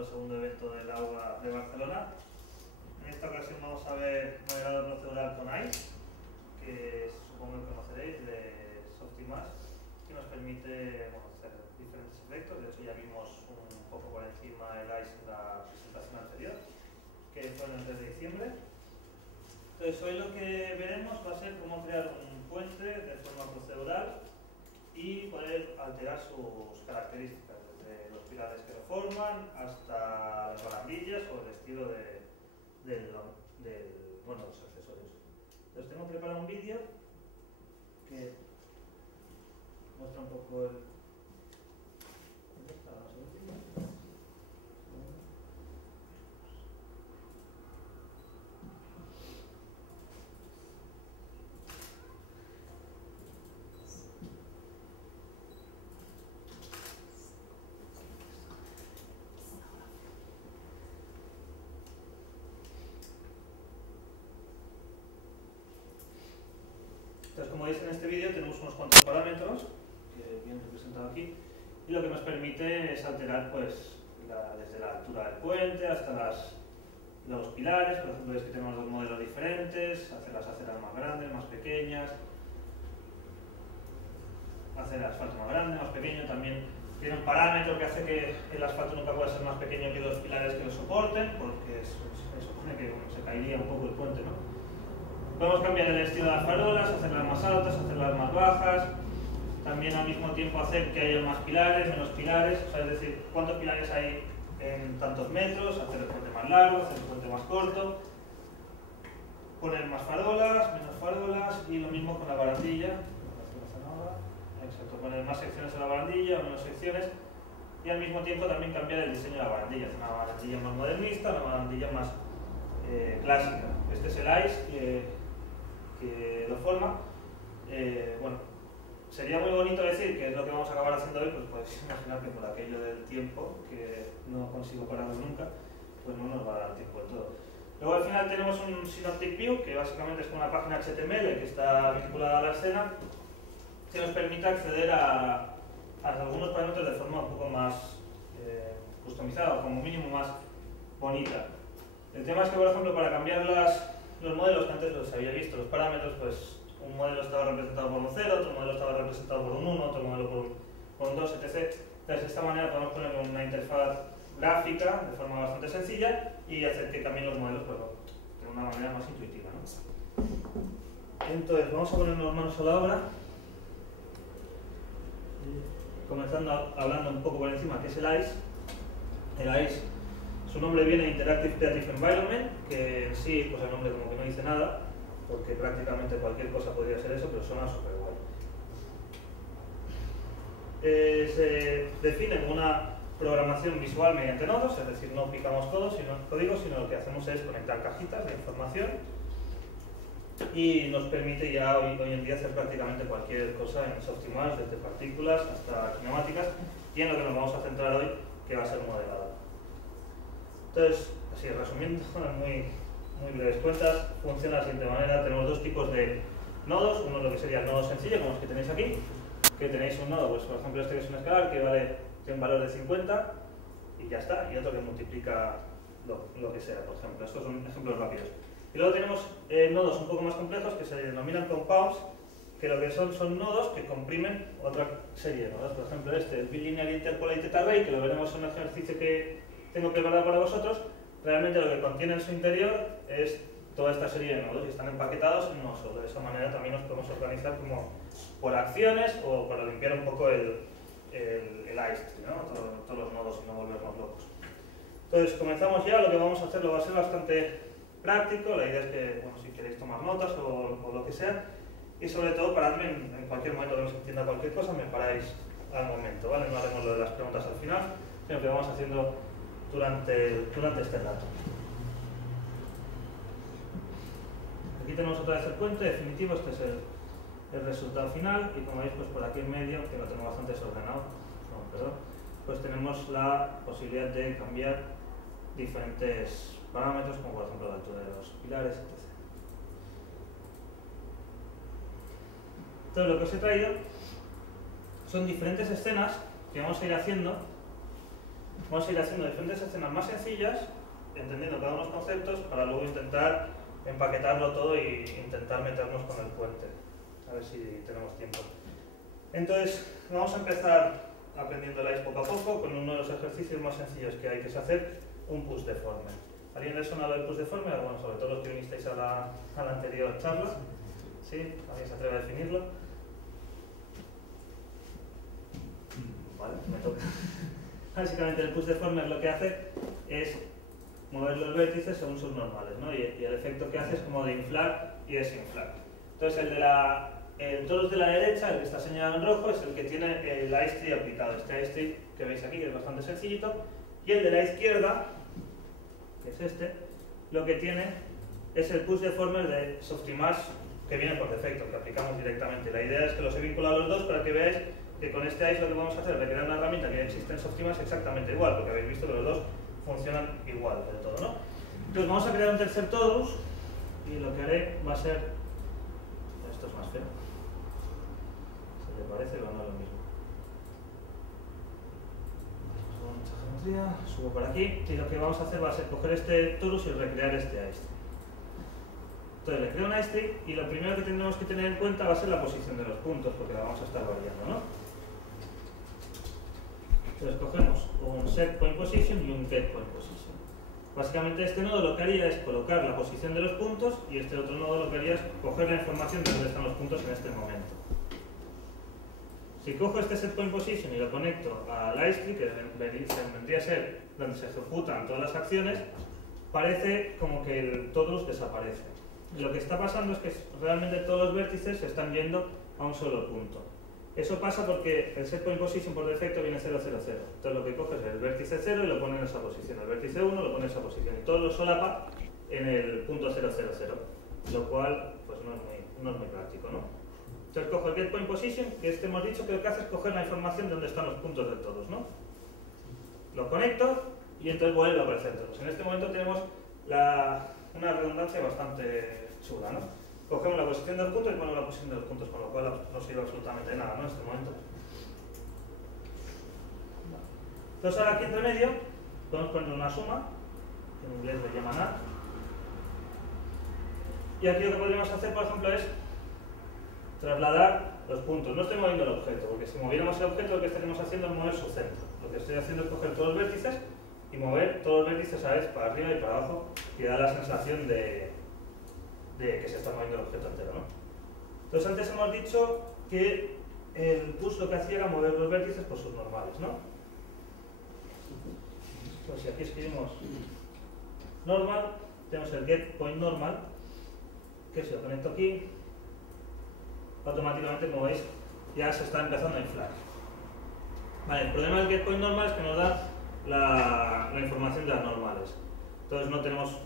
nuestro segundo evento del AUBA de Barcelona. En esta ocasión vamos a ver modelado procedural con ICE, que supongo que conoceréis, de Softimash, que nos permite hacer diferentes efectos. De hecho ya vimos un poco por encima el ICE en la presentación anterior, que fue en el 3 de diciembre. Entonces hoy lo que veremos va a ser cómo crear un puente de forma procedural y poder alterar sus características, desde los pilares que lo forman hasta las barandillas o el estilo de los accesorios. Entonces tengo preparado un vídeo que muestra un poco el... ¿Dónde está la segunda? Entonces, como veis en este vídeo, tenemos unos cuantos parámetros que vienen representados aquí, y lo que nos permite es alterar pues, desde la altura del puente hasta los pilares. Por ejemplo, veis que tenemos dos modelos diferentes, hacer las aceras más grandes, más pequeñas, hacer el asfalto más grande, más pequeño. También tiene un parámetro que hace que el asfalto nunca pueda ser más pequeño que los pilares que lo soporten, porque eso supone que se caería un poco el puente, ¿no? Podemos cambiar el estilo de las farolas, hacerlas más altas, hacerlas más bajas. También al mismo tiempo hacer que haya más pilares, menos pilares, o sea, es decir, cuántos pilares hay en tantos metros, hacer el puente más largo, hacer el puente más corto, poner más farolas, menos farolas, y lo mismo con la barandilla. Exacto, poner más secciones en la barandilla o menos secciones, y al mismo tiempo también cambiar el diseño de la barandilla, hacer una barandilla más modernista, una barandilla más clásica. Este es el ICE que lo forma. Bueno, sería muy bonito decir que es lo que vamos a acabar haciendo hoy, pues podéis imaginar que por aquello del tiempo, que no consigo pararlo nunca, pues no nos va a dar tiempo de todo. Luego al final tenemos un Synoptic View, que básicamente es una página HTML que está vinculada a la escena, que nos permite acceder a algunos parámetros de forma un poco más customizada, o como mínimo más bonita. El tema es que, por ejemplo, para cambiar los modelos, que antes los había visto, los parámetros, pues un modelo estaba representado por un 0, otro modelo estaba representado por un 1, otro modelo por un 2, etc. Entonces, de esta manera podemos poner una interfaz gráfica de forma bastante sencilla y hacer que cambien los modelos pues, de una manera más intuitiva, ¿no? Entonces, vamos a ponernos manos a la obra. Comenzando hablando un poco por encima, ¿qué es el ICE? El ICE, su nombre viene de Interactive Creative Environment, que en sí, pues el nombre como que no dice nada, porque prácticamente cualquier cosa podría ser eso, pero suena súper guay. Se define como una programación visual mediante nodos, es decir, no picamos código, sino lo que hacemos es conectar cajitas de información, y nos permite ya hoy en día hacer prácticamente cualquier cosa en Softimash, desde partículas hasta cinemáticas, y en lo que nos vamos a centrar hoy, que va a ser modelado. Entonces, así resumiendo, muy breves cuentas, funciona de la siguiente manera. Tenemos dos tipos de nodos, uno lo que sería el nodo sencillo, como los que tenéis aquí, que tenéis un nodo, pues por ejemplo este que es un escalar, que tiene un valor de 50 y ya está, y otro que multiplica lo que sea, por ejemplo. Estos son ejemplos rápidos. Y luego tenemos nodos un poco más complejos que se denominan compounds, que lo que son nodos que comprimen otra serie de nodos. Por ejemplo el Bilinear Interpolated Array, que lo veremos en un ejercicio que tengo preparado para vosotros. Realmente lo que contiene en su interior es toda esta serie de nodos y están empaquetados en uno solo. De esa manera también nos podemos organizar como por acciones o para limpiar un poco el ICE, ¿no? Todos los nodos y no volvernos locos. Entonces comenzamos ya. Lo que vamos a hacer va a ser bastante práctico. La idea es que, bueno, si queréis tomar notas o lo que sea, y sobre todo paradme en cualquier momento que no se entienda cualquier cosa, me paráis al momento, ¿vale? No haremos lo de las preguntas al final, sino que vamos haciendo durante este rato. Aquí tenemos otra vez el puente definitivo. Este es el resultado final, y como veis, pues por aquí en medio, que lo tengo bastante desordenado, pues tenemos la posibilidad de cambiar diferentes parámetros, como por ejemplo la altura de los pilares, etc. Entonces, lo que os he traído son diferentes escenas que vamos a ir haciendo vamos a ir haciendo diferentes escenas más sencillas, entendiendo cada uno de los conceptos, para luego intentar empaquetarlo todo e intentar meternos con el puente. A ver si tenemos tiempo. Entonces, vamos a empezar aprendiendo el ICE poco a poco con uno de los ejercicios más sencillos que hay, que es hacer un push deforme. ¿Alguien le suena lo del push deforme? Bueno, sobre todo los que vinisteis a la anterior charla. ¿Sí? ¿Alguien se atreve a definirlo? Vale, me toca. Básicamente el push deformer lo que hace es mover los vértices según sus normales, ¿no? Y el efecto que hace es como de inflar y desinflar. Entonces el torus de la derecha, el que está señalado en rojo, es el que tiene el ice tree aplicado, este ice tree que veis aquí, que es bastante sencillito, y el de la izquierda, que es este, lo que tiene es el push deformer de Softimash que viene por defecto, que aplicamos directamente. La idea es que los he vinculado los dos para que veáis que con este ice lo que vamos a hacer es recrear una herramienta que ya existe en Softimash exactamente igual, porque habéis visto que los dos funcionan igual de todo, ¿no? Entonces vamos a crear un tercer torus y lo que haré va a ser... Esto es más feo. ¿Se le parece o no es lo mismo? Mucha geometría, subo por aquí y lo que vamos a hacer va a ser coger este torus y recrear este ice. Entonces le creo un ice tree y lo primero que tendremos que tener en cuenta va a ser la posición de los puntos, porque la vamos a estar variando, ¿no? Entonces cogemos un set point position y un get point position. Básicamente este nodo lo que haría es colocar la posición de los puntos y este otro nodo lo que haría es coger la información de dónde están los puntos en este momento. Si cojo este set point position y lo conecto al ice tree, que vendría a ser donde se ejecutan todas las acciones, parece como que el torus desaparece. Y lo que está pasando es que realmente todos los vértices se están yendo a un solo punto. Eso pasa porque el set point position por defecto viene 0, 0, 0. Entonces lo que coges es el vértice 0 y lo pones en esa posición. El vértice 1 lo pones en esa posición. Y todo lo solapa en el punto 0, 0, 0. Lo cual pues no es muy práctico, ¿no? Entonces cojo el get point position, que hemos dicho que lo que hace es coger la información de dónde están los puntos de todos, ¿no? Lo conecto y entonces vuelve a aparecer todos. En este momento tenemos una redundancia bastante chula, ¿no? Cogemos la posición de los puntos y ponemos la posición de los puntos, con lo cual no sirve absolutamente de nada, ¿no? En este momento. Entonces ahora aquí entre medio podemos poner una suma, que en inglés le llaman add. Y aquí lo que podríamos hacer, por ejemplo, es trasladar los puntos. No estoy moviendo el objeto, porque si moviéramos el objeto lo que estaríamos haciendo es mover su centro. Lo que estoy haciendo es coger todos los vértices y mover todos los vértices a la vez para arriba y para abajo, y da la sensación de que se está moviendo el objeto entero, ¿no? Entonces antes hemos dicho que el push lo que hacía era mover los vértices por sus normales, ¿no? Pues si aquí escribimos normal, tenemos el get point normal, que si lo conecto aquí, automáticamente, como veis, ya se está empezando a inflar. Vale, el problema del get point normal es que nos da la información de las normales. Entonces no tenemos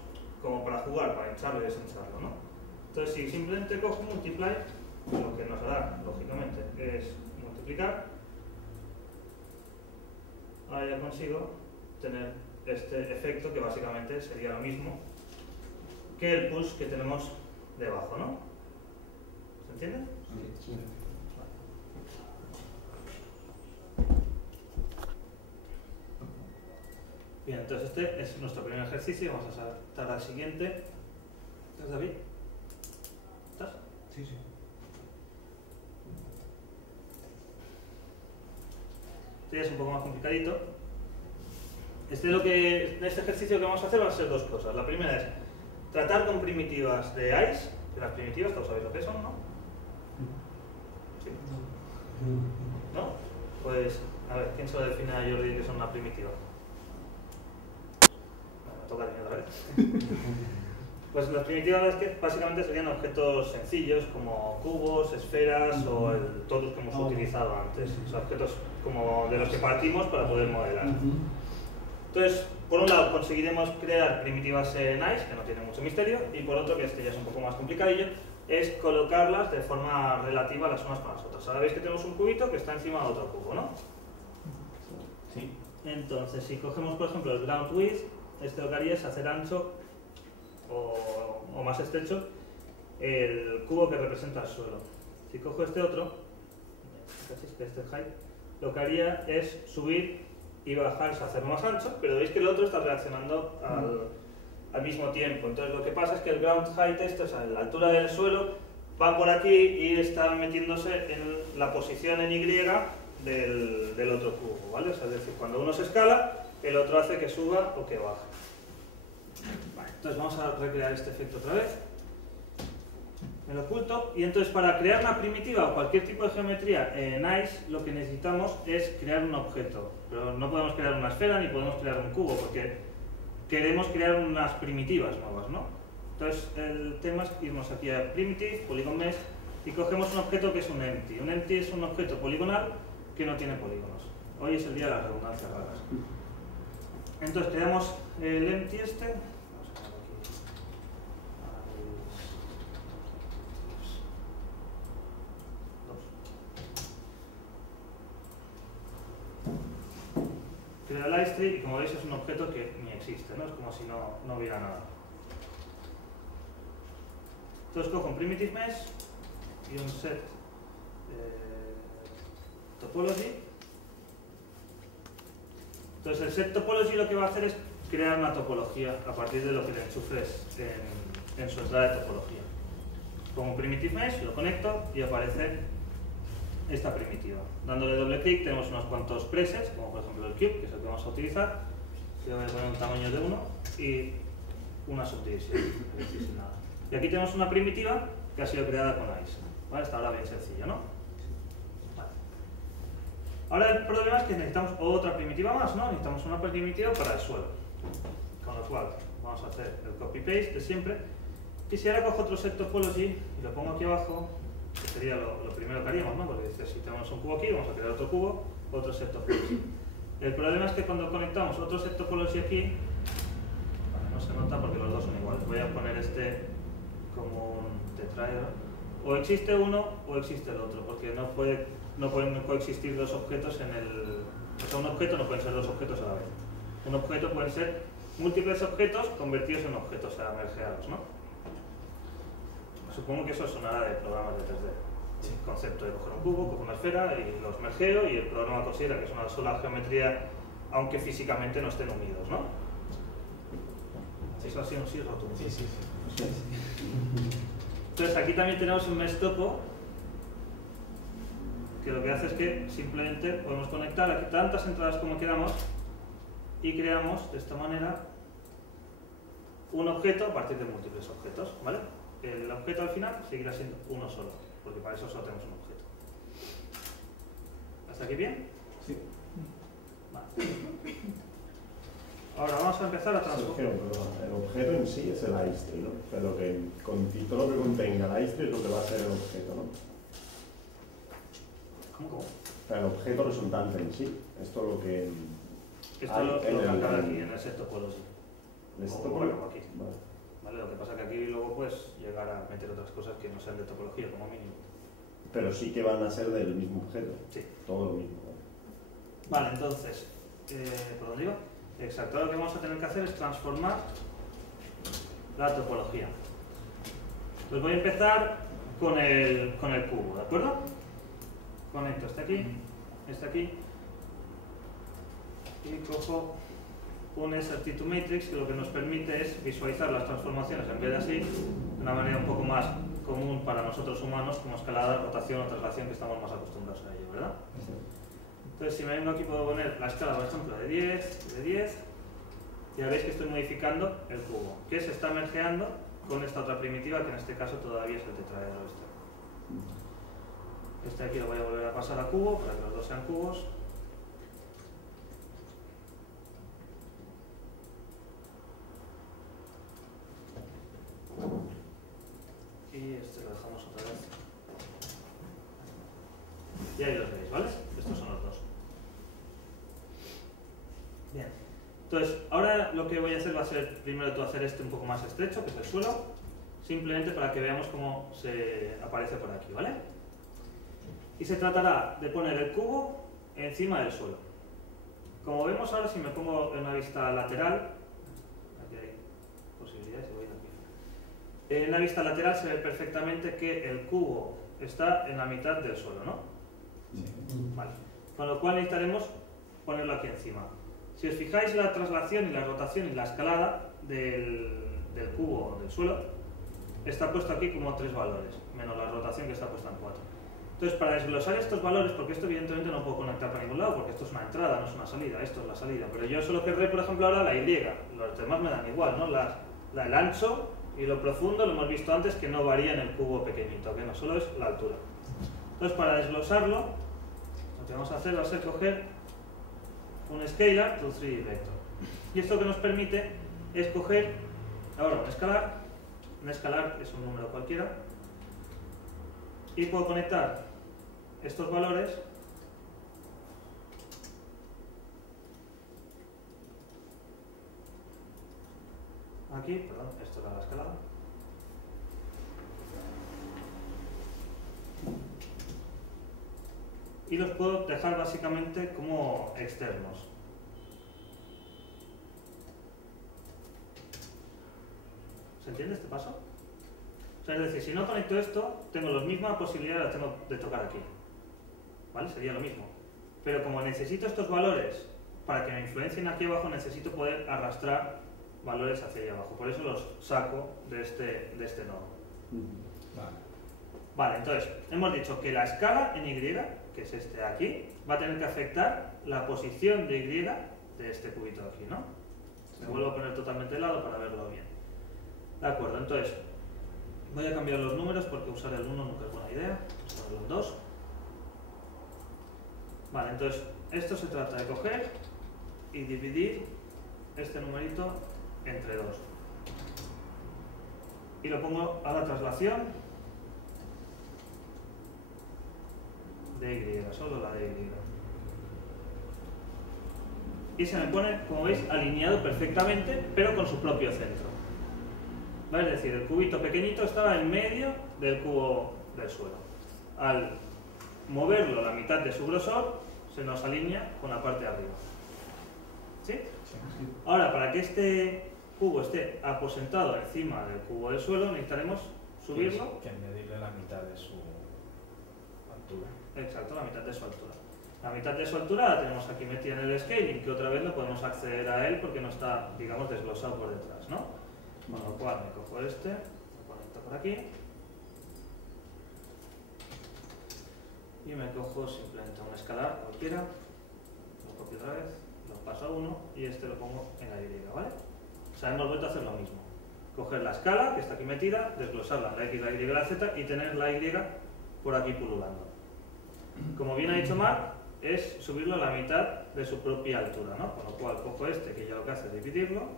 como para jugar, para hincharlo y deshincharlo, ¿no? Entonces si simplemente cojo multiply, lo que nos hará, lógicamente, es multiplicar, ahora ya consigo tener este efecto que básicamente sería lo mismo que el push que tenemos debajo, ¿no? ¿Se entiende? Sí. Bien, entonces este es nuestro primer ejercicio. Vamos a saltar al siguiente. ¿Estás, David? ¿Estás? Sí, sí. Este ya es un poco más complicadito. En este ejercicio que vamos a hacer van a ser dos cosas. La primera es tratar con primitivas de ICE, que las primitivas todos sabéis lo que son, ¿no? ¿Sí? ¿No? Pues, a ver, ¿quién se lo define a Jordi que son una primitiva? Me toca a mí otra vez. Pues las primitivas que básicamente serían objetos sencillos como cubos, esferas o el torus que hemos utilizado antes. O sea, objetos como de los que partimos para poder modelar. Entonces, por un lado conseguiremos crear primitivas en ICE, que no tiene mucho misterio, y por otro, que este ya es un poco más complicadillo, es colocarlas de forma relativa las unas con las otras. Ahora veis que tenemos un cubito que está encima de otro cubo, ¿no? Sí. Entonces, si cogemos por ejemplo el ground width, este lo que haría es hacer ancho o más estrecho el cubo que representa el suelo. Si cojo este otro, este height, lo que haría es subir y bajarse a hacerlo más ancho, pero veis que el otro está reaccionando al mismo tiempo. Entonces lo que pasa es que el ground height, esto es a la altura del suelo, va por aquí y está metiéndose en la posición en Y del otro cubo, ¿vale? O sea, es decir, cuando uno se escala, el otro hace que suba o que baje. Vale, entonces vamos a recrear este efecto otra vez. Me lo oculto. Y entonces para crear una primitiva o cualquier tipo de geometría en ICE lo que necesitamos es crear un objeto. Pero no podemos crear una esfera ni podemos crear un cubo porque queremos crear unas primitivas nuevas, ¿no? Entonces el tema es irnos aquí a Primitive, Polygon Mesh y cogemos un objeto que es un empty. Un empty es un objeto poligonal que no tiene polígonos. Hoy es el día de las redundancias raras. Entonces creamos el empty este. Vamos a ponerlo aquí. Crea el iStree y como veis es un objeto que ni existe, ¿no? Es como si no hubiera nada. Entonces cojo un primitive mesh y un set topology. Entonces el set topology lo que va a hacer es crear una topología a partir de lo que le enchufes en su entrada de topología. Como un primitive mesh lo conecto y aparece esta primitiva. Dándole doble clic tenemos unos cuantos presets, como por ejemplo el cube, que es el que vamos a utilizar. Yo voy a poner un tamaño de 1 y una subdivisión, es decir, sin nada. Y aquí tenemos una primitiva que ha sido creada con ICE. ¿Vale? Está ahora bien sencillo, ¿no? Vale. Ahora el problema es que necesitamos otra primitiva más, ¿no? Necesitamos una primitiva para el suelo. Con lo cual vamos a hacer el copy-paste de siempre. Y si ahora cojo otro set topology y lo pongo aquí abajo, que sería lo primero que haríamos, ¿no? Porque dice, si tenemos un cubo aquí, vamos a crear otro cubo, otro set topology. El problema es que cuando conectamos otro set topology aquí, vale, no se nota porque los dos son iguales. Voy a poner este como un tetraedro. O existe uno o existe el otro, porque no pueden coexistir dos objetos en el... O sea, un objeto no pueden ser dos objetos a la vez. Un objeto pueden ser múltiples objetos convertidos en objetos, o sea, mergeados, ¿no? Supongo que eso sonará de programas de 3D. Sí. El concepto de coger un cubo, coger una esfera y los mergeo y el programa considera que es una sola geometría, aunque físicamente no estén unidos, ¿no? Eso ha sido un sí rotundo. Sí, sí, sí. Entonces aquí también tenemos un mesh topo que lo que hace es que simplemente podemos conectar aquí tantas entradas como queramos y creamos de esta manera un objeto a partir de múltiples objetos, ¿vale? El objeto al final seguirá siendo uno solo, porque para eso solo tenemos un objeto. ¿Hasta aquí bien? Sí. Vale. Ahora vamos a empezar a transformar. El objeto en sí es el iStree, ¿no? O sea, todo lo que contenga el iStree es lo que va a ser el objeto, ¿no? ¿Cómo? O sea, el objeto resultante en sí. Esto es lo que... Esto es lo que acaba aquí, en el set topology. Esto O bueno, aquí. Vale. ¿Vale? Lo que pasa es que aquí luego puedes llegar a meter otras cosas que no sean de topología, como mínimo. Pero sí que van a ser del mismo objeto. Sí. Todo lo mismo. Vale, entonces, ¿por dónde iba? Exacto, ahora lo que vamos a tener que hacer es transformar la topología. Pues voy a empezar con el cubo, ¿de acuerdo? Conecto este aquí y cojo un SRT2 matrix que lo que nos permite es visualizar las transformaciones en vez de así, de una manera un poco más común para nosotros humanos, como escalada, rotación o traslación, que estamos más acostumbrados a ello, ¿verdad? Entonces, si me vengo aquí, puedo poner la escala, por ejemplo, de 10, y ya veis que estoy modificando el cubo, que se está mergeando con esta otra primitiva, que en este caso todavía es el tetraedro este. Este aquí lo voy a volver a pasar a cubo, para que los dos sean cubos. Y este lo dejamos otra vez. Y ahí los veis, ¿vale? Estos son los dos. Bien. Entonces, ahora lo que voy a hacer va a ser, primero de todo, hacer este un poco más estrecho, que es el suelo, simplemente para que veamos cómo se aparece por aquí, ¿vale? Y se tratará de poner el cubo encima del suelo. Como vemos ahora, si me pongo en una vista lateral, aquí hay posibilidades, voy aquí. En la vista lateral se ve perfectamente que el cubo está en la mitad del suelo, ¿no? Sí. Vale. Con lo cual necesitaremos ponerlo aquí encima. Si os fijáis, la traslación y la rotación y la escalada del cubo del suelo está puesto aquí como 3 valores, menos la rotación que está puesta en 4. Entonces, para desglosar estos valores, porque esto evidentemente no puedo conectar para ningún lado, porque esto es una entrada, no es una salida, esto es la salida, pero yo solo querré, por ejemplo, ahora la Y, los demás me dan igual, ¿no? El ancho y lo profundo lo hemos visto antes que no varía en el cubo pequeñito, que no solo es la altura. Entonces, para desglosarlo, lo que vamos a hacer va a ser coger un scalar to 3D vector. Y esto que nos permite es coger, ahora un escalar es un número cualquiera, y puedo conectar estos valores aquí, perdón, esto era la escalada. Y los puedo dejar básicamente como externos. ¿Se entiende este paso? O sea, es decir, si no conecto esto, tengo la misma posibilidad de tocar aquí. ¿Vale? Sería lo mismo. Pero como necesito estos valores para que me influencien aquí abajo, necesito poder arrastrar valores hacia allá abajo. Por eso los saco de este nodo. Vale, entonces, hemos dicho que la escala en Y, que es este de aquí, va a tener que afectar la posición de Y de este cubito de aquí, ¿no? Me vuelvo a poner totalmente de lado para verlo bien. De acuerdo, entonces, voy a cambiar los números porque usar el 1 nunca es buena idea. Vamos a poner el 2. Vale, entonces, esto se trata de coger y dividir este numerito entre 2. Y lo pongo a la traslación de Y, solo la de Y. Y se me pone, como veis, alineado perfectamente, pero con su propio centro. ¿Vale? Es decir, el cubito pequeñito estaba en medio del cubo del suelo. Al moverlo la mitad de su grosor, se nos alinea con la parte de arriba. ¿Sí? Sí. Ahora, para que este cubo esté aposentado encima del cubo del suelo, necesitaremos subirlo. Que medirle la mitad de su altura. Exacto, la mitad de su altura. La mitad de su altura la tenemos aquí metida en el scaling, que otra vez no podemos acceder a él porque no está, digamos, desglosado por detrás, ¿no? Con lo cual me cojo este, lo conecto por aquí y me cojo simplemente un escalar cualquiera, lo copio otra vez, lo paso a 1 y este lo pongo en la Y, ¿vale? O sea, hemos vuelto a hacer lo mismo. Coger la escala que está aquí metida, desglosarla en la X, la Y y la Z y tener la Y por aquí pululando. Como bien ha dicho Marc, es subirlo a la mitad de su propia altura, ¿no? Con lo cual cojo este, que ya lo que hace es dividirlo, lo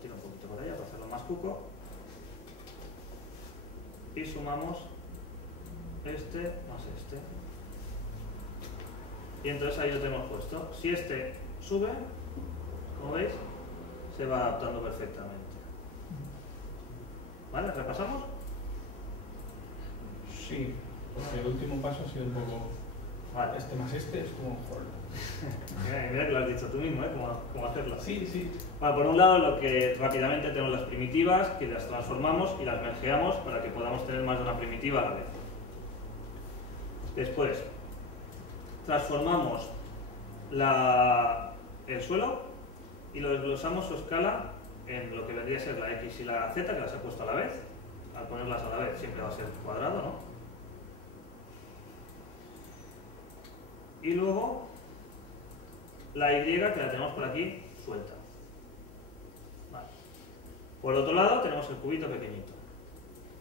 tiro un poquito por allá para hacerlo más cuco, y sumamos este más este. Y entonces ahí lo tenemos puesto. Si este sube, como veis, se va adaptando perfectamente. ¿Vale? ¿Repasamos? Sí, porque el último paso ha sido un poco... Vale. Este más este es como... Mira que lo has dicho tú mismo, ¿eh? ¿Cómo hacerlo? Sí, sí. Vale, por un lado, lo que rápidamente tenemos las primitivas, que las transformamos y las mergeamos para que podamos tener más de una primitiva a la vez. Después, transformamos el suelo y lo desglosamos su escala en lo que vendría a ser la X y la Z, que las he puesto a la vez. Al ponerlas a la vez siempre va a ser cuadrado, ¿no? Y luego la Y, que la tenemos por aquí suelta. Vale. Por otro lado tenemos el cubito pequeñito.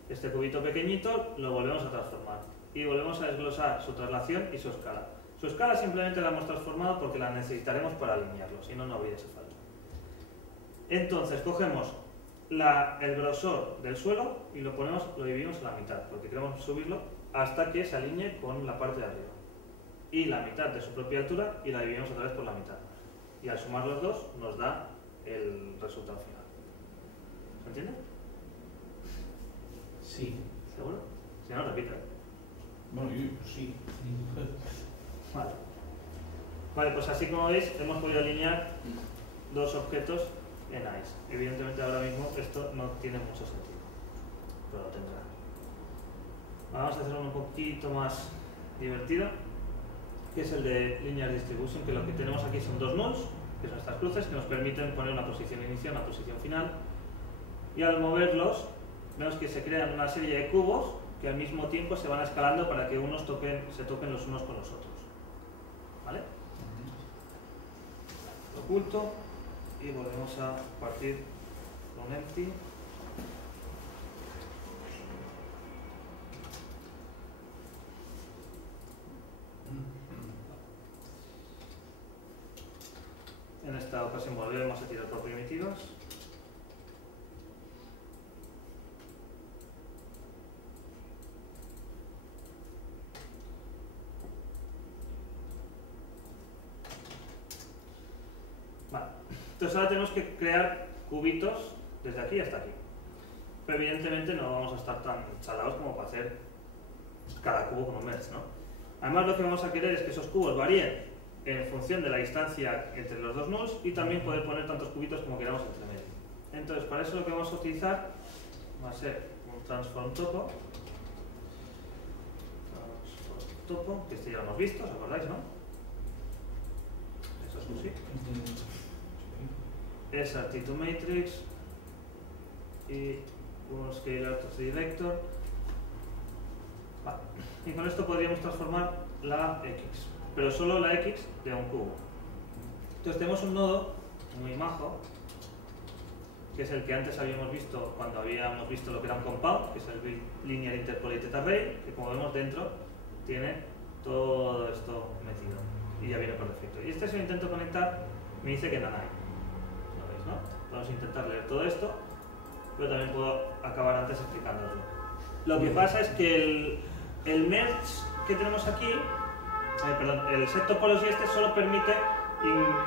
Este cubito pequeñito lo volvemos a transformar y volvemos a desglosar su traslación y su escala. Su escala simplemente la hemos transformado porque la necesitaremos para alinearlo, si no, no hubiese falta. Entonces cogemos el grosor del suelo y lo dividimos a la mitad, porque queremos subirlo hasta que se alinee con la parte de arriba. Y la mitad de su propia altura y la dividimos otra vez por la mitad. Y al sumar los dos nos da el resultado final. ¿Se entiende? Sí. ¿Seguro? Si no, repite. Bueno, yo sí. Vale. Vale, pues así como veis, hemos podido alinear dos objetos en ICE. Evidentemente ahora mismo esto no tiene mucho sentido, pero lo tendrá. Vamos a hacerlo un poquito más divertido. que es el de Linear Distribution, que lo que tenemos aquí son dos nulls, que son estas cruces, que nos permiten poner una posición inicial, una posición final, y al moverlos vemos que se crean una serie de cubos que al mismo tiempo se van escalando para que unos se toquen los unos con los otros. ¿Vale? Lo oculto y volvemos a partir con empty. En esta ocasión volvemos a tirar por primitivas. Vale. Entonces ahora tenemos que crear cubitos desde aquí hasta aquí. Pero evidentemente no vamos a estar tan chalados como para hacer cada cubo con un merge, ¿no? Además lo que vamos a querer es que esos cubos varíen en función de la distancia entre los dos nulls y también poder poner tantos cubitos como queramos entre medio. Entonces para eso lo que vamos a utilizar va a ser un transform topo, que este ya lo hemos visto, ¿os acordáis, no? Eso es un sí. Es SRT2 matrix y un scalar to 3D vector. Vale. Y con esto podríamos transformar la X, pero solo la X de un cubo. Entonces tenemos un nodo muy majo, que es el que antes habíamos visto cuando habíamos visto lo que era un compound, que es el Linear Interpolated Array, que como vemos dentro tiene todo esto metido y ya viene por defecto. Y este, si lo intento conectar, me dice que nada hay. ¿Lo veis, no? Vamos a intentar leer todo esto, pero también puedo acabar antes explicándolo. Lo que pasa es que el merge que tenemos aquí, el set topology este solo permite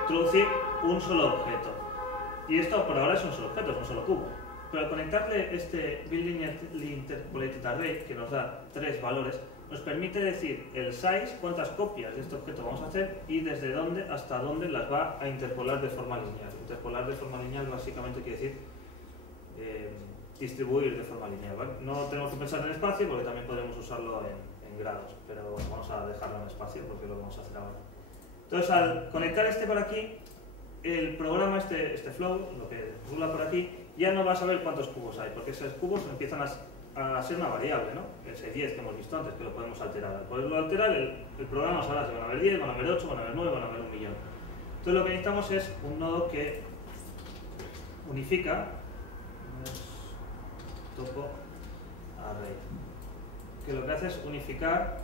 introducir un solo objeto. Y esto por ahora es un solo objeto, es un solo cubo. Pero al conectarle este Linear Interpolated Array, que nos da 3 valores, nos permite decir el size, cuántas copias de este objeto vamos a hacer y desde dónde hasta dónde las va a interpolar de forma lineal. Interpolar de forma lineal básicamente quiere decir distribuir de forma lineal, ¿vale? No tenemos que pensar en espacio porque también podemos usarlo en grados, pero bueno, vamos a dejarlo en espacio porque lo vamos a hacer ahora. Entonces al conectar este por aquí, el programa, este flow, lo que rula por aquí, ya no va a saber cuántos cubos hay, porque esos cubos empiezan a ser una variable, ¿no? Ese 10 que hemos visto antes, que lo podemos alterar. Al poderlo alterar, el programa sabrá si van a haber 10, van a haber 8, van a haber 9, van a haber 1 millón. Entonces lo que necesitamos es un nodo que unifica topo array, que lo que hace es unificar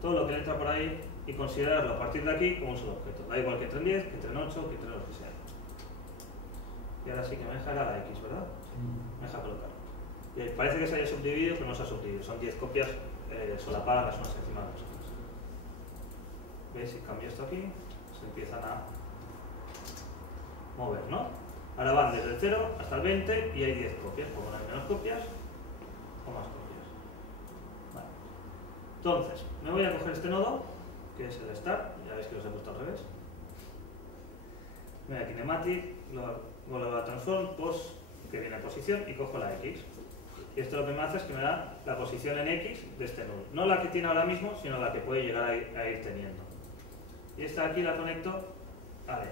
todo lo que entra por ahí y considerarlo a partir de aquí como un solo objeto. Da igual que entre en 10, que entre en 8, que entre en lo que sea. Y ahora sí que me deja la X, ¿verdad? Me deja colocar. Y parece que se haya subdividido, pero no se ha subdividido. Son 10 copias solapadas las unas encima de las otras. ¿Veis? Si cambio esto aquí, se empiezan a mover, ¿no? Ahora van desde el 0 hasta el 20 y hay 10 copias. Puedo poner menos copias o más copias. Vale. Entonces, me voy a coger este nodo, que es el start. Ya veis que los he puesto al revés. Me voy a kinematic, vuelvo a transform, post, que viene a posición, y cojo la X. Y esto lo que me hace es que me da la posición en X de este nodo. No la que tiene ahora mismo, sino la que puede llegar a ir teniendo. Y esta aquí la conecto a D.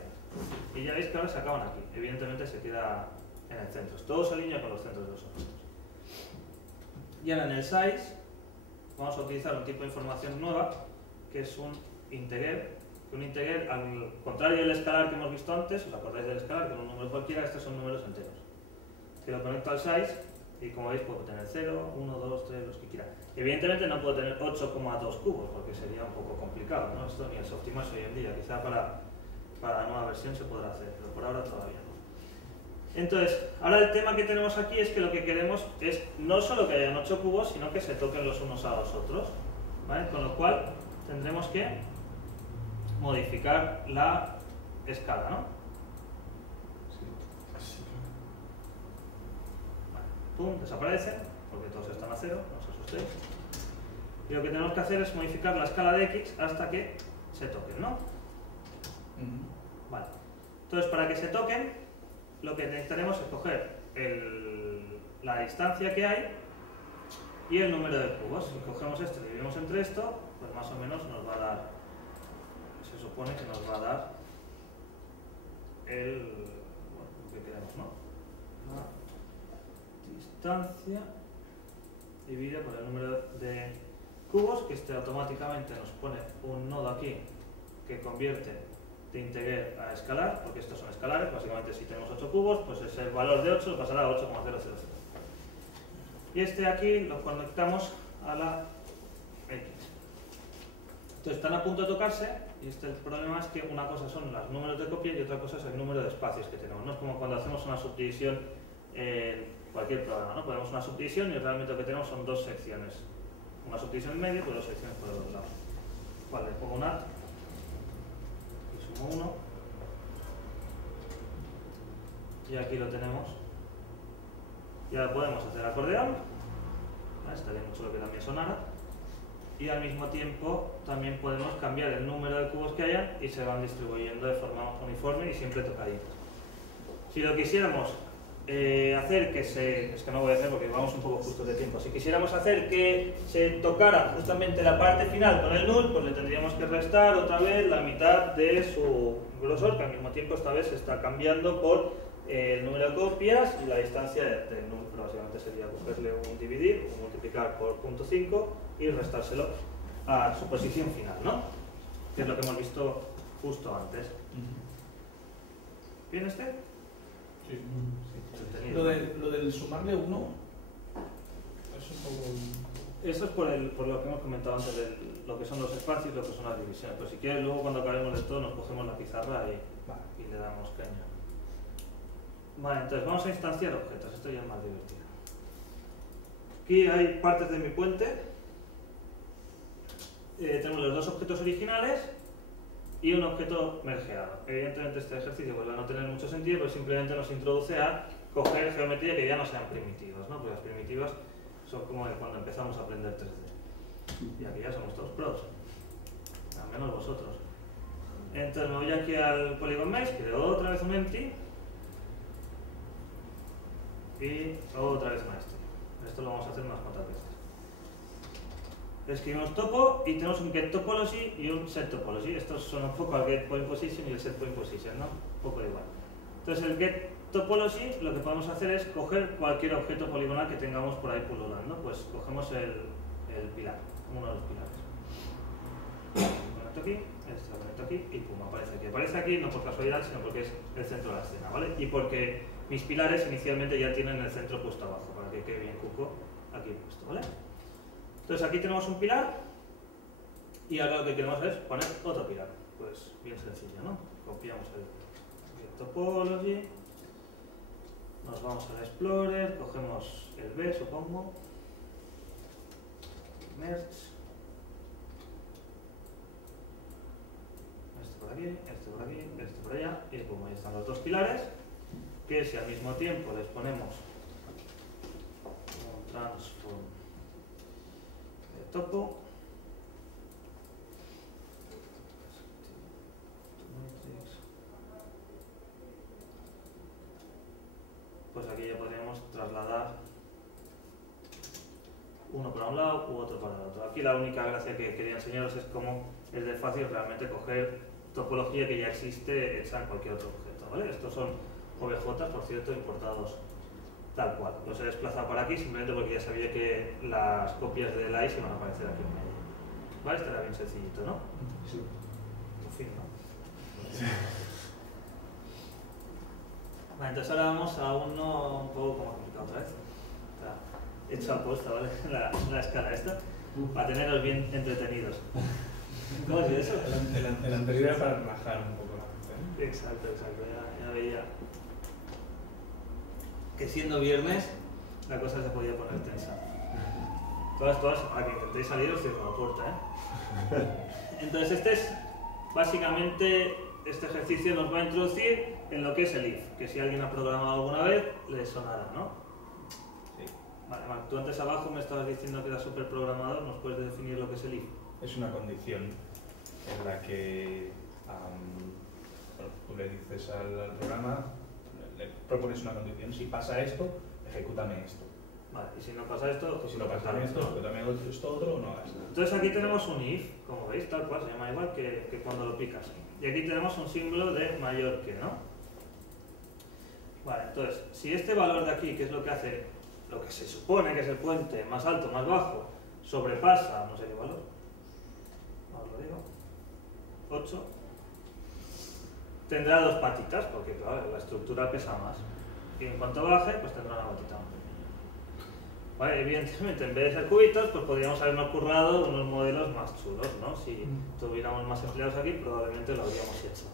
Y ya veis que ahora se acaban aquí. Evidentemente se queda en el centro. Todo se alinea con los centros de los objetos. Y ahora en el size vamos a utilizar un tipo de información nueva, que es un integer. Un integer, al contrario del escalar que hemos visto antes, ¿os acordáis del escalar? Que es un número cualquiera, estos son números enteros. Que lo conecto al size y como veis puedo tener 0, 1, 2, 3, los que quiera. Evidentemente no puedo tener 8,2 cubos porque sería un poco complicado, ¿no? Esto ni es Optimize hoy en día, quizá para la nueva versión se podrá hacer, pero por ahora todavía no. Entonces, ahora el tema que tenemos aquí es que lo que queremos es no solo que hayan 8 cubos, sino que se toquen los unos a los otros, ¿vale? Con lo cual tendremos que modificar la escala, ¿no? Vale, pum, desaparecen, porque todos están a 0, no os asustéis. Y lo que tenemos que hacer es modificar la escala de X hasta que se toquen, ¿no? Vale. Entonces, para que se toquen, lo que necesitaremos es coger la distancia que hay y el número de cubos. Si cogemos esto y dividimos entre esto, pues más o menos nos va a dar se supone que nos va a dar el, bueno, lo que queremos, ¿no? La distancia dividida por el número de cubos, que este automáticamente nos pone un nodo aquí que convierte de integer a escalar, porque estos son escalares. Básicamente, si tenemos 8 cubos, pues es el valor de 8 pasará a 8,000. Y este aquí lo conectamos a la X. Entonces están a punto de tocarse, y el problema es que una cosa son los números de copia y otra cosa es el número de espacios que tenemos. No es como cuando hacemos una subdivisión en cualquier programa, ¿no? Ponemos una subdivisión y realmente lo que tenemos son dos secciones. Una subdivisión en medio y dos secciones por los dos lados. Vale, pongo un add y sumo 1. Y aquí lo tenemos. Ya podemos hacer acordeón. Estaría muy chulo que también sonara. Y al mismo tiempo también podemos cambiar el número de cubos que hayan y se van distribuyendo de forma uniforme y siempre tocaditos. Si lo quisiéramos hacer que se... Es que no voy a hacer porque vamos un poco justos de tiempo. Si quisiéramos hacer que se tocara justamente la parte final con el null, pues le tendríamos que restar otra vez la mitad de su grosor, que al mismo tiempo esta vez se está cambiando por el número de copias y la distancia del null. Pero básicamente sería cogerle un dividir, un multiplicar por 0.5 y restárselo a su posición final, ¿no? Que es lo que hemos visto justo antes. ¿Bien este? Sí. Entretenido. Lo del sumarle 1 es un poco... Eso es por lo que hemos comentado antes, de lo que son los espacios y lo que son las divisiones. Pero si quieres, luego cuando acabemos de todo nos cogemos la pizarra y le damos caña. Vale, entonces vamos a instanciar objetos. Esto ya es más divertido. Aquí hay partes de mi puente. Tenemos los dos objetos originales y un objeto mergeado. Evidentemente este ejercicio pues, va a no tener mucho sentido, pero simplemente nos introduce a coger geometría que ya no sean primitivas, ¿no? Porque las primitivas son como cuando empezamos a aprender 3D. Y aquí ya somos todos pros, al menos vosotros. Entonces me voy aquí al Polygon Mesh, creo otra vez un empty y otra vez maestro. Esto lo vamos a hacer unas cuantas veces. Escribimos topo y tenemos un get topology y un set topology. Estos son un poco al get point position y el set point position, ¿no? Un poco igual. Entonces el get topology lo que podemos hacer es coger cualquier objeto poligonal que tengamos por ahí pululando. Pues cogemos el pilar, uno de los pilares. Lo conecto aquí, este lo conecto aquí y pum, aparece aquí. Aparece aquí no por casualidad, sino porque es el centro de la escena, ¿vale? Y porque mis pilares inicialmente ya tienen el centro puesto abajo, para que quede bien cuco aquí puesto, ¿vale? Entonces aquí tenemos un pilar y ahora lo que queremos es poner otro pilar. Pues bien sencillo, ¿no? Copiamos el topology, nos vamos al Explorer, cogemos el B, supongo, merge, este por aquí, este por aquí, este por allá, y como ahí están los dos pilares, que si al mismo tiempo les ponemos un transform topo, pues aquí ya podríamos trasladar uno para un lado u otro para el otro. Aquí la única gracia que quería enseñaros es cómo es de fácil realmente coger topología que ya existe hecha en cualquier otro objeto, ¿vale? Estos son OBJ, por cierto, importados tal cual. Los he desplazado para aquí simplemente porque ya sabía que las copias de Lice iban a aparecer aquí en medio. ¿Vale? Este era bien sencillito, ¿no? Sí. En fin, ¿no? Vale, entonces ahora vamos a uno un poco como complicado otra vez. Está hecho a posta, ¿vale? La escala esta, para teneros bien entretenidos. ¿Cómo es eso? El anterior era para relajar un poco la mente. Exacto. Ya veía que siendo viernes la cosa se podía poner tensa. Todas, para que intentéis salir os cierro la puerta, ¿eh? Entonces este es, básicamente, este ejercicio nos va a introducir en lo que es el if, que si alguien ha programado alguna vez, le sonará, ¿no? Sí. Vale, Marc, tú antes abajo me estabas diciendo que eras súper programador, ¿nos puedes definir lo que es el if? Es una condición en la que bueno, tú le dices al programa, le propones una condición, si pasa esto, ejecútame esto. Vale, y si no pasa esto, Si no pasa esto, pero también hago esto otro, no hagas nada. Entonces aquí tenemos un if, como veis, tal cual, se llama igual que cuando lo picas. Y aquí tenemos un símbolo de mayor que, ¿no? Vale, entonces, si este valor de aquí, que es lo que hace, lo que se supone que es el puente más alto, más bajo, sobrepasa, no sé qué valor, os lo digo, 8, tendrá dos patitas, porque claro, la estructura pesa más. Y en cuanto baje, pues tendrá una patita más pequeña. Vale, evidentemente, en vez de ser cubitos, pues podríamos habernos currado unos modelos más chulos, ¿no? Si tuviéramos más empleados aquí, probablemente lo habríamos hecho.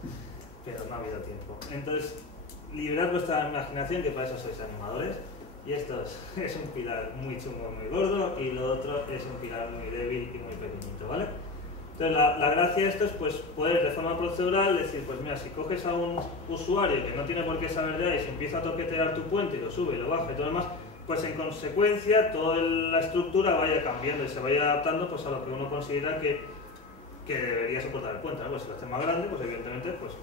Pero no ha habido tiempo. Entonces, liberad vuestra imaginación, que para eso sois animadores. Y esto es un pilar muy chungo, muy gordo, y lo otro es un pilar muy débil y muy pequeñito, ¿vale? Entonces, la gracia de esto es pues, poder de forma procedural decir, pues mira, si coges a un usuario que no tiene por qué saber de ahí, y se empieza a toquetear tu puente y lo sube y lo baja y todo lo demás, pues en consecuencia toda la estructura vaya cambiando y se vaya adaptando pues, a lo que uno considera que debería soportar el puente, ¿no? Pues si lo hace más grande, pues evidentemente pues,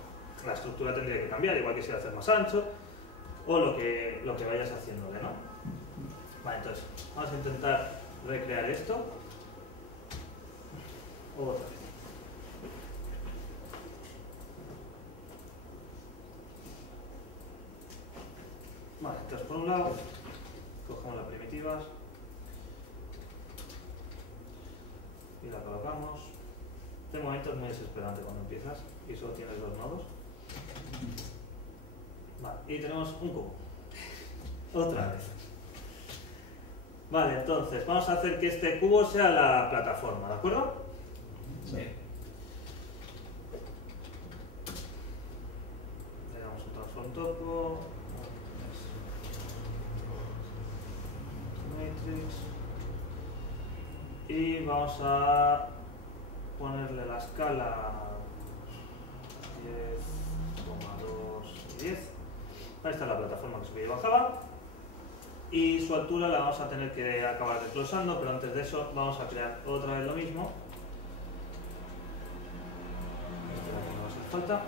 la estructura tendría que cambiar, igual que si lo haces más ancho, o lo que vayas haciéndole, ¿no? Vale, entonces, vamos a intentar recrear esto. Otra vez. Vale, entonces por un lado, cogemos las primitivas y la colocamos. Este momento es muy desesperante cuando empiezas y solo tienes 2 nodos. Vale, y tenemos un cubo. Otra vez. Vale, entonces vamos a hacer que este cubo sea la plataforma, ¿de acuerdo? Sí. Le damos un transform topo. Matrix. Y vamos a ponerle la escala 10,2 y 10. Ahí está la plataforma que subía y bajaba. Y su altura la vamos a tener que acabar desglosando, pero antes de eso vamos a crear otra vez lo mismo. Esto es lo que nos hace falta.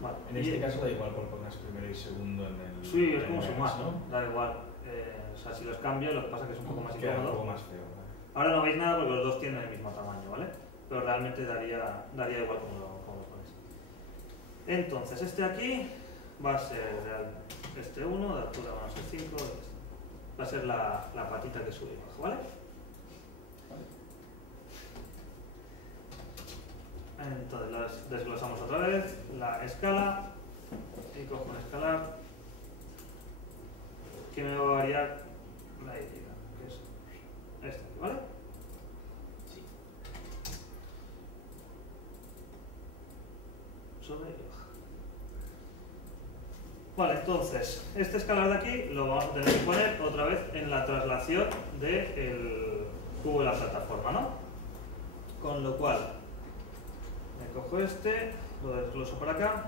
Vale. En este caso da igual por pongas primero y segundo en el... Sí, es como en el sumar, ¿no? da igual. O sea, si los cambio, lo que pasa es que es un poco más Queda un incómodo. poco más feo. ¿Vale? Ahora no veis nada porque los dos tienen el mismo tamaño, ¿vale? Pero realmente daría igual como lo pones. Entonces, este aquí va a ser este 1, de altura van a ser 5, va a ser la patita que sube y baja, ¿vale? Entonces, las desglosamos otra vez, la escala, y cojo un escalar que me va a variar la Y, que es esta aquí, ¿vale? Sí. Sobre y baja. Vale, entonces, este escalar de aquí lo vamos a tener que poner otra vez en la traslación del cubo de la plataforma, ¿no? Con lo cual, me cojo este, lo desgloso para acá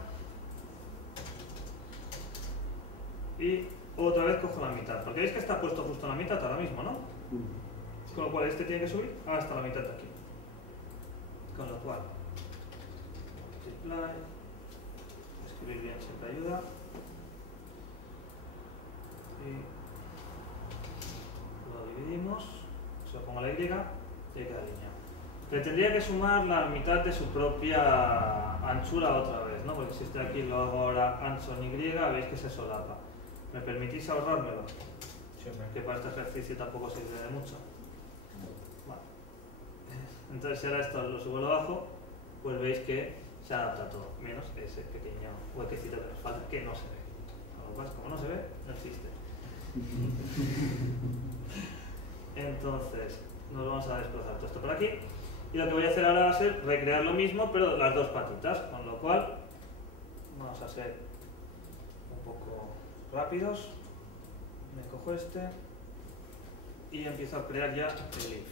y otra vez cojo la mitad, porque veis que está puesto justo en la mitad ahora mismo, ¿no? Con lo cual este tiene que subir hasta la mitad de aquí. Con lo cual, multiply, escribir bien siempre ayuda. Y lo dividimos, se lo pongo a la Y y queda alineado. Le tendría que sumar la mitad de su propia anchura otra vez, ¿no? Porque si este aquí lo hago ahora ancho en Y, veis que se solapa. ¿Me permitís ahorrármelo? Siempre. Que para este ejercicio tampoco sirve de mucho. Vale. Entonces si ahora esto lo subo y lo bajo, pues veis que se adapta todo, menos ese pequeño huequecito que nos falta, que no se ve. Con lo cual, como no se ve, no existe. Entonces, nos vamos a desplazar todo esto por aquí. Y lo que voy a hacer ahora va a ser recrear lo mismo, pero las dos patitas, con lo cual vamos a ser un poco rápidos. Me cojo este y empiezo a crear ya el if.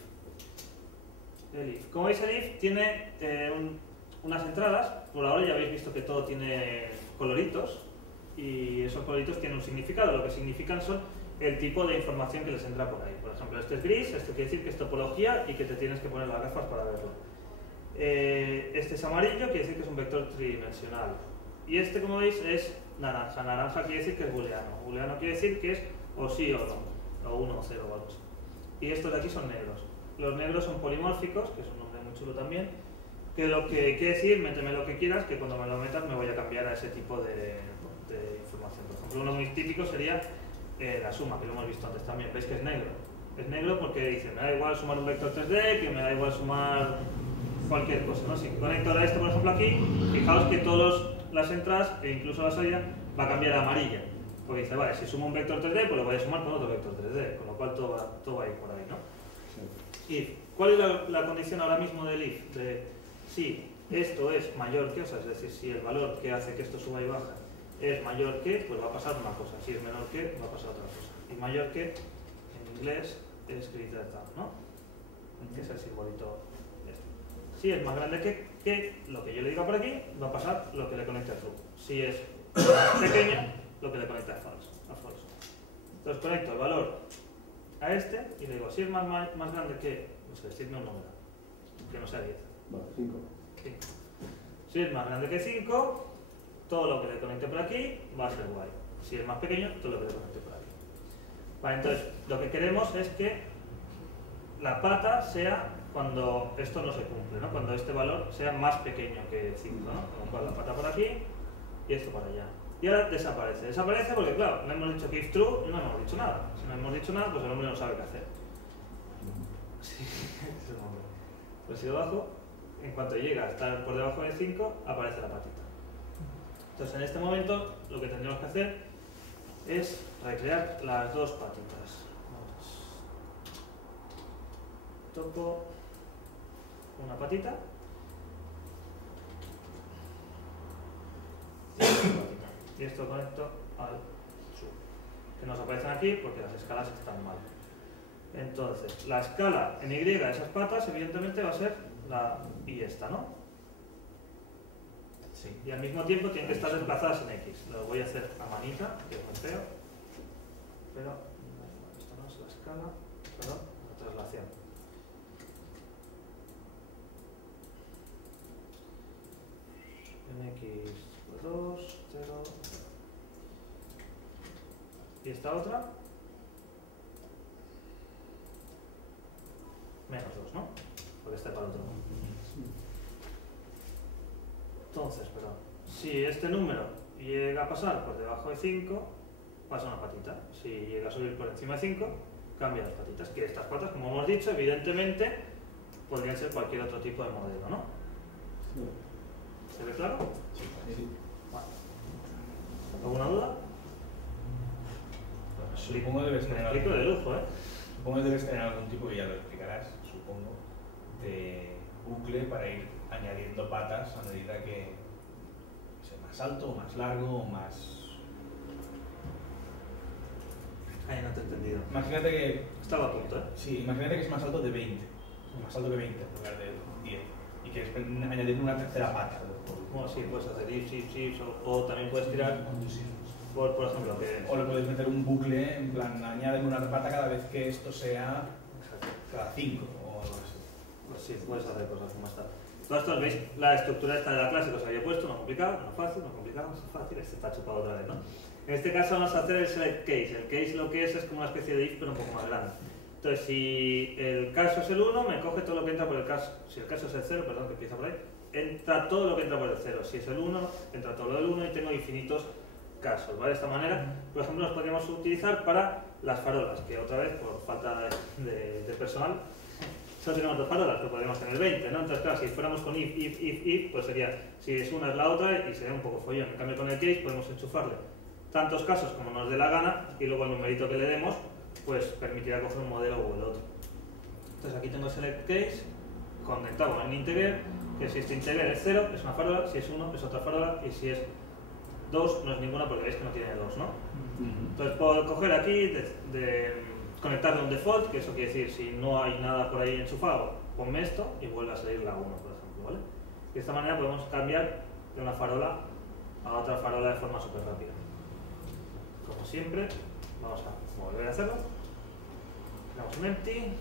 El if. Como veis, el if tiene unas entradas. Por ahora ya habéis visto que todo tiene coloritos y esos coloritos tienen un significado. Lo que significan son el tipo de información que les entra por ahí. Por ejemplo, este es gris, esto quiere decir que es topología y que te tienes que poner las gafas para verlo. Este es amarillo, quiere decir que es un vector tridimensional. Y este, como veis, es naranja. Naranja quiere decir que es booleano. Booleano quiere decir que es o sí o no, o 1 o 0 o algo así. Y estos de aquí son negros. Los negros son polimórficos, que es un nombre muy chulo también, que lo que quiere decir, méteme lo que quieras, que cuando me lo metas me voy a cambiar a ese tipo de información. Por ejemplo, uno muy típico sería la suma, que lo hemos visto antes también. Veis que es negro. Es negro porque dice, me da igual sumar un vector 3D, que me da igual sumar cualquier cosa, ¿no? Si conecto ahora esto, por ejemplo, aquí, fijaos que todas las entradas, e incluso la salida, va a cambiar a amarilla. Porque dice, vale, si sumo un vector 3D, pues lo voy a sumar con otro vector 3D, con lo cual todo va a ir por ahí, ¿no? Sí. If. ¿Cuál es la condición ahora mismo del if? De si esto es mayor que, o sea, es decir, si el valor que hace que esto suba y baja es mayor que, pues va a pasar una cosa. Si es menor que, va a pasar otra cosa. Y mayor que, en inglés, es greater than, ¿no? Que es el simbolito de esto. Si es más grande que lo que yo le diga por aquí, va a pasar lo que le conecte a true. Si es pequeño, lo que le conecta a false. Entonces conecto el valor a este y le digo, si es más grande que, no sé, decirme un número, que no sea 10. Vale, 5. 5. Si es más grande que 5, todo lo que le conecte por aquí va a ser guay. Si es más pequeño, todo lo que le conecte por aquí. Vale, entonces, lo que queremos es que la pata sea cuando esto no se cumple, ¿no? Cuando este valor sea más pequeño que 5, ¿no? Con lo cual la pata por aquí y esto para allá. Y ahora desaparece. Desaparece porque, claro, no hemos dicho que if true y no hemos dicho nada. Si no hemos dicho nada, pues el hombre no sabe qué hacer. Sí, es el nombre. Pues si lo bajo, en cuanto llega a estar por debajo de 5, aparece la patita. Entonces, en este momento, lo que tendríamos que hacer es recrear las dos patitas. Toco una patita y otra patita. Y esto lo conecto al sub. Que nos aparecen aquí porque las escalas están mal. Entonces, la escala en Y de esas patas, evidentemente, va a ser la y esta, ¿no? Sí. Y al mismo tiempo tienen que estar desplazadas en X. Lo voy a hacer a manita, que es muy feo. Pero, esto no es la escala, perdón, la traslación. En X, 2, 0. ¿Y esta otra? Menos 2, ¿no? Porque está para el otro. Entonces, perdón, si este número llega a pasar por debajo de 5, pasa una patita. Si llega a subir por encima de 5, cambia las patitas. Que estas patas, como hemos dicho, evidentemente podrían ser cualquier otro tipo de modelo, ¿no? ¿Se ve claro? Sí. Vale. ¿Alguna duda? Supongo que debes tener explico de lujo, ¿eh? Supongo que debes tener algún tipo, que ya lo explicarás, supongo, de bucle para ir añadiendo patas a medida que sea más alto, más largo o más... Ahí no te he entendido. Imagínate que... Estaba a punto, ¿eh? Sí, imagínate que es más alto de 20. Más alto que 20 en lugar de 10. Y quieres añadir una tercera pata. Bueno, sí, puedes hacer ifs, o también puedes tirar por ejemplo, que... O le puedes meter un bucle, en plan, añaden una pata cada vez que esto sea cada 5 o algo así. Pues sí, puedes hacer cosas como esta. Todos estos, ¿veis? La estructura esta de la clase que os había puesto, no complicado, no fácil, no complicado, no fácil, este está chupado otra vez, ¿no? En este caso vamos a hacer el select case. El case lo que es como una especie de if, pero un poco más grande. Entonces, si el caso es el 1, me coge todo lo que entra por el caso. Si el caso es el 0, perdón, que empieza por ahí, entra todo lo que entra por el 0. Si es el 1, entra todo lo del 1 y tengo infinitos casos, ¿vale? De esta manera, por ejemplo, los podríamos utilizar para las farolas, que otra vez, por falta de personal, solo tenemos 2 farolas, pero podríamos tener 20, ¿no? Entonces, claro, si fuéramos con if, pues sería, si es una es la otra y sería un poco follón. En cambio, con el case podemos enchufarle tantos casos como nos dé la gana y luego el numerito que le demos, pues permitirá coger un modelo o el otro. Entonces, aquí tengo select case, conectado en integer, que si este integer es 0, es una farola, si es 1, es otra farola, y si es 2, no es ninguna porque veis que no tiene 2, ¿no? Entonces puedo coger aquí, conectarle un default, que eso quiere decir, si no hay nada por ahí enchufado, ponme esto y vuelve a salir la 1, por ejemplo, ¿vale? Y de esta manera podemos cambiar de una farola a otra farola de forma súper rápida. Como siempre, Vamos a volver a hacerlo. Creamos un empty.